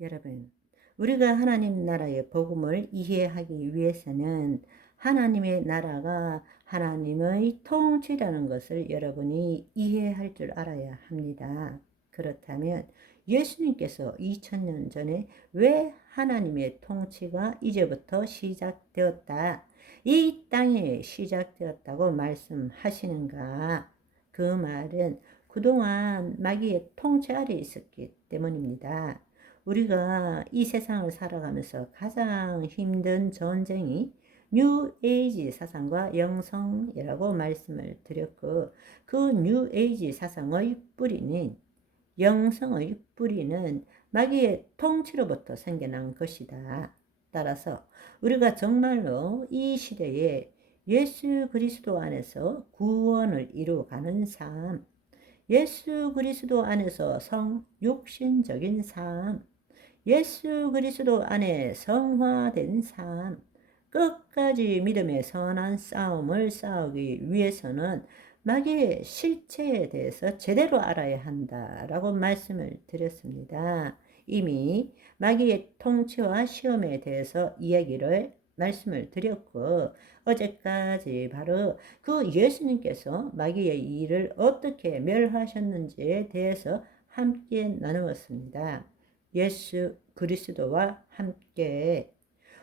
여러분, 우리가 하나님 나라의 복음을 이해하기 위해서는 하나님의 나라가 하나님의 통치라는 것을 여러분이 이해할 줄 알아야 합니다. 그렇다면 예수님께서 2000년 전에 왜 하나님의 통치가 이제부터 시작되었다, 이 땅에 시작되었다고 말씀하시는가? 그 말은 그동안 마귀의 통치 아래 있었기 때문입니다. 우리가 이 세상을 살아가면서 가장 힘든 전쟁이 뉴 에이지 사상과 영성이라고 말씀을 드렸고, 그 뉴 에이지 사상의 뿌리는, 영성의 뿌리는 마귀의 통치로부터 생겨난 것이다. 따라서 우리가 정말로 이 시대에 예수 그리스도 안에서 구원을 이루어가는 삶, 예수 그리스도 안에서 육신적인 삶, 예수 그리스도 안에 성화된 삶, 끝까지 믿음의 선한 싸움을 싸우기 위해서는 마귀의 실체에 대해서 제대로 알아야 한다라고 말씀을 드렸습니다. 이미 마귀의 통치와 시험에 대해서 말씀을 드렸고, 어제까지 바로 그 예수님께서 마귀의 일을 어떻게 멸하셨는지에 대해서 함께 나누었습니다. 예수 그리스도와 함께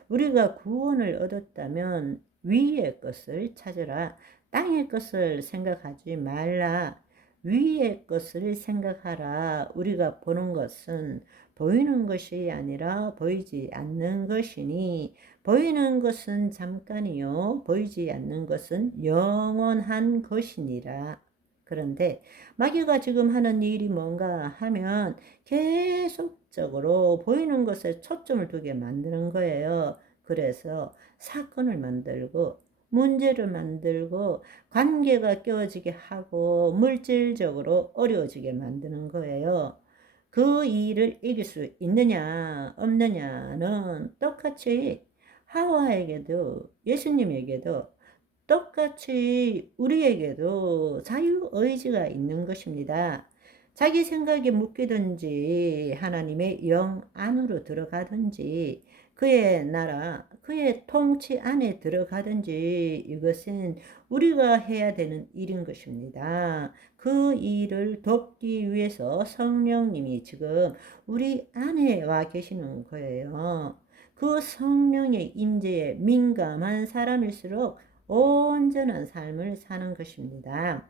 우리가 구원을 얻었다면 위의 것을 찾으라. 땅의 것을 생각하지 말라. 위의 것을 생각하라. 우리가 보는 것은 보이는 것이 아니라 보이지 않는 것이니, 보이는 것은 잠깐이요 보이지 않는 것은 영원한 것이니라. 그런데 마귀가 지금 하는 일이 뭔가 하면 계속적으로 보이는 것에 초점을 두게 만드는 거예요. 그래서 사건을 만들고 문제를 만들고 관계가 깨어지게 하고 물질적으로 어려워지게 만드는 거예요. 그 일을 이길 수 있느냐 없느냐는 똑같이 하와에게도 예수님에게도 똑같이 우리에게도 자유의지가 있는 것입니다. 자기 생각에 묶이든지 하나님의 영 안으로 들어가든지 그의 나라, 그의 통치 안에 들어가든지 이것은 우리가 해야 되는 일인 것입니다. 그 일을 돕기 위해서 성령님이 지금 우리 안에 와 계시는 거예요. 그 성령의 임재에 민감한 사람일수록 온전한 삶을 사는 것입니다.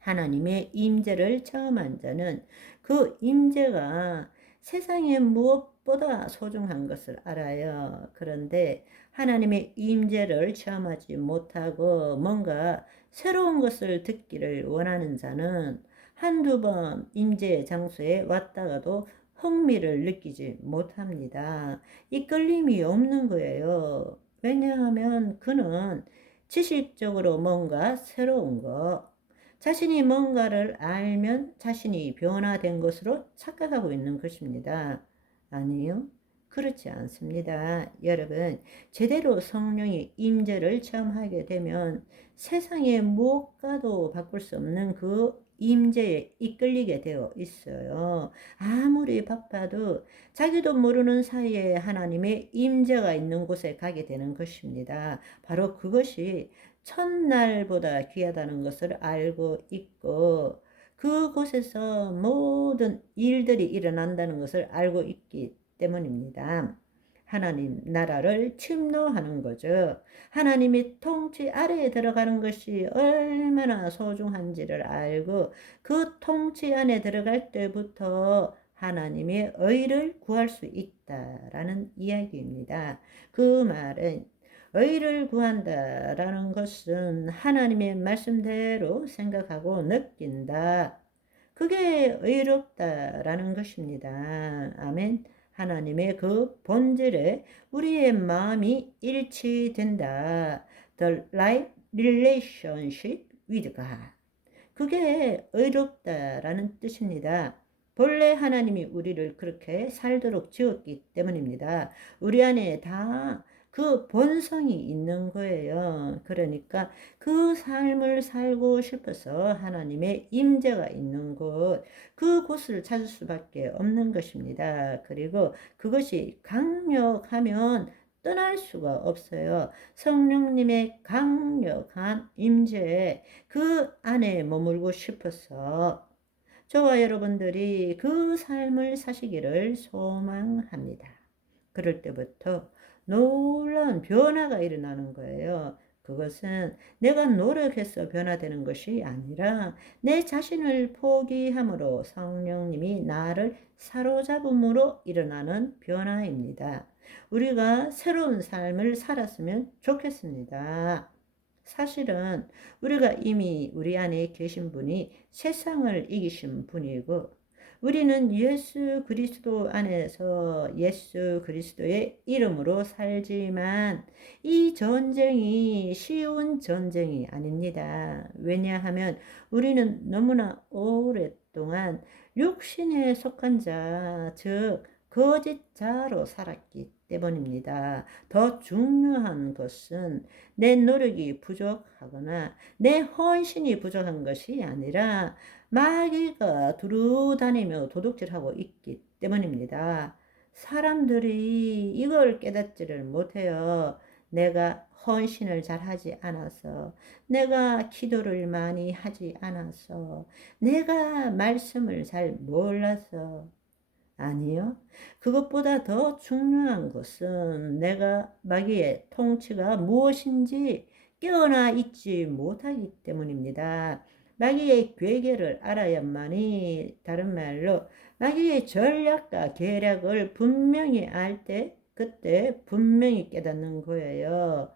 하나님의 임재를 체험한 자는 그 임재가 세상의 무엇보다 소중한 것을 알아요. 그런데 하나님의 임재를 체험하지 못하고 뭔가 새로운 것을 듣기를 원하는 자는 한두 번 임재의 장소에 왔다가도 흥미를 느끼지 못합니다. 이끌림이 없는 거예요. 왜냐하면 그는 지식적으로 뭔가 새로운 것, 자신이 뭔가를 알면 자신이 변화된 것으로 착각하고 있는 것입니다. 아니요, 그렇지 않습니다. 여러분, 제대로 성령의 임재를 체험하게 되면 세상의 무엇과도 바꿀 수 없는 그 임재에 이끌리게 되어 있어요. 아무리 바빠도 자기도 모르는 사이에 하나님의 임재가 있는 곳에 가게 되는 것입니다. 바로 그것이 첫날보다 귀하다는 것을 알고 있고, 그곳에서 모든 일들이 일어난다는 것을 알고 있기 때문입니다. 하나님 나라를 침노하는 거죠. 하나님의 통치 아래에 들어가는 것이 얼마나 소중한지를 알고 그 통치 안에 들어갈 때부터 하나님의 의를 구할 수 있다라는 이야기입니다. 그 말은 의를 구한다라는 것은 하나님의 말씀대로 생각하고 느낀다. 그게 의롭다라는 것입니다. 아멘. 하나님의 그 본질에 우리의 마음이 일치된다. The right relationship with God. 그게 의롭다라는 뜻입니다. 본래 하나님이 우리를 그렇게 살도록 지었기 때문입니다. 우리 안에 다 그 본성이 있는 거예요. 그러니까 그 삶을 살고 싶어서 하나님의 임재가 있는 곳, 그곳을 찾을 수밖에 없는 것입니다. 그리고 그것이 강력하면 떠날 수가 없어요. 성령님의 강력한 임재에 그 안에 머물고 싶어서 저와 여러분들이 그 삶을 사시기를 소망합니다. 그럴 때부터 놀라운 변화가 일어나는 거예요. 그것은 내가 노력해서 변화되는 것이 아니라 내 자신을 포기함으로 성령님이 나를 사로잡음으로 일어나는 변화입니다. 우리가 새로운 삶을 살았으면 좋겠습니다. 사실은 우리가 이미 우리 안에 계신 분이 세상을 이기신 분이고, 우리는 예수 그리스도 안에서 예수 그리스도의 이름으로 살지만 이 전쟁이 쉬운 전쟁이 아닙니다. 왜냐하면 우리는 너무나 오랫동안 육신에 속한 자, 즉 거짓자로 살았기 때문입니다. 더 중요한 것은 내 노력이 부족하거나 내 헌신이 부족한 것이 아니라 마귀가 두루다니며 도둑질하고 있기 때문입니다. 사람들이 이걸 깨닫지를 못해요. 내가 헌신을 잘 하지 않아서, 내가 기도를 많이 하지 않아서, 내가 말씀을 잘 몰라서. 아니요. 그것보다 더 중요한 것은 내가 마귀의 통치가 무엇인지 깨어나 있지 못하기 때문입니다. 마귀의 괴계를 알아야만이, 다른 말로 마귀의 전략과 계략을 분명히 알 때, 그때 분명히 깨닫는 거예요.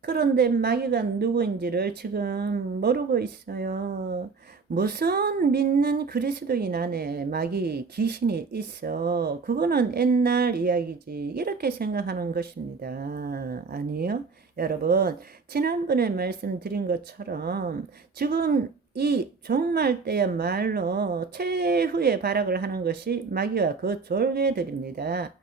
그런데 마귀가 누구인지를 지금 모르고 있어요. 무슨 믿는 그리스도인 안에 마귀 귀신이 있어. 그거는 옛날 이야기지. 이렇게 생각하는 것입니다. 아니요. 여러분, 지난번에 말씀드린 것처럼 지금 이 종말 때야말로 최후의 발악을 하는 것이 마귀와 그 졸개들입니다.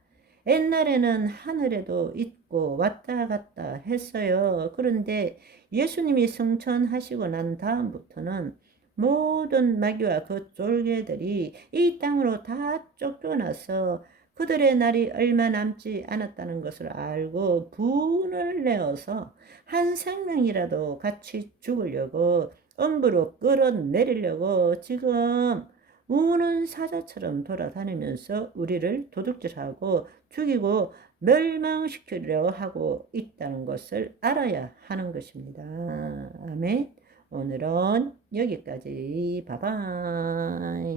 옛날에는 하늘에도 있고 왔다 갔다 했어요. 그런데 예수님이 승천하시고 난 다음부터는 모든 마귀와 그 졸개들이 이 땅으로 다 쫓겨나서 그들의 날이 얼마 남지 않았다는 것을 알고 분을 내어서 한 생명이라도 같이 죽으려고 엄부로 끌어내리려고 지금 우는 사자처럼 돌아다니면서 우리를 도둑질하고 죽이고 멸망시키려고 하고 있다는 것을 알아야 하는 것입니다. 아멘. 오늘은 여기까지. 바이바이.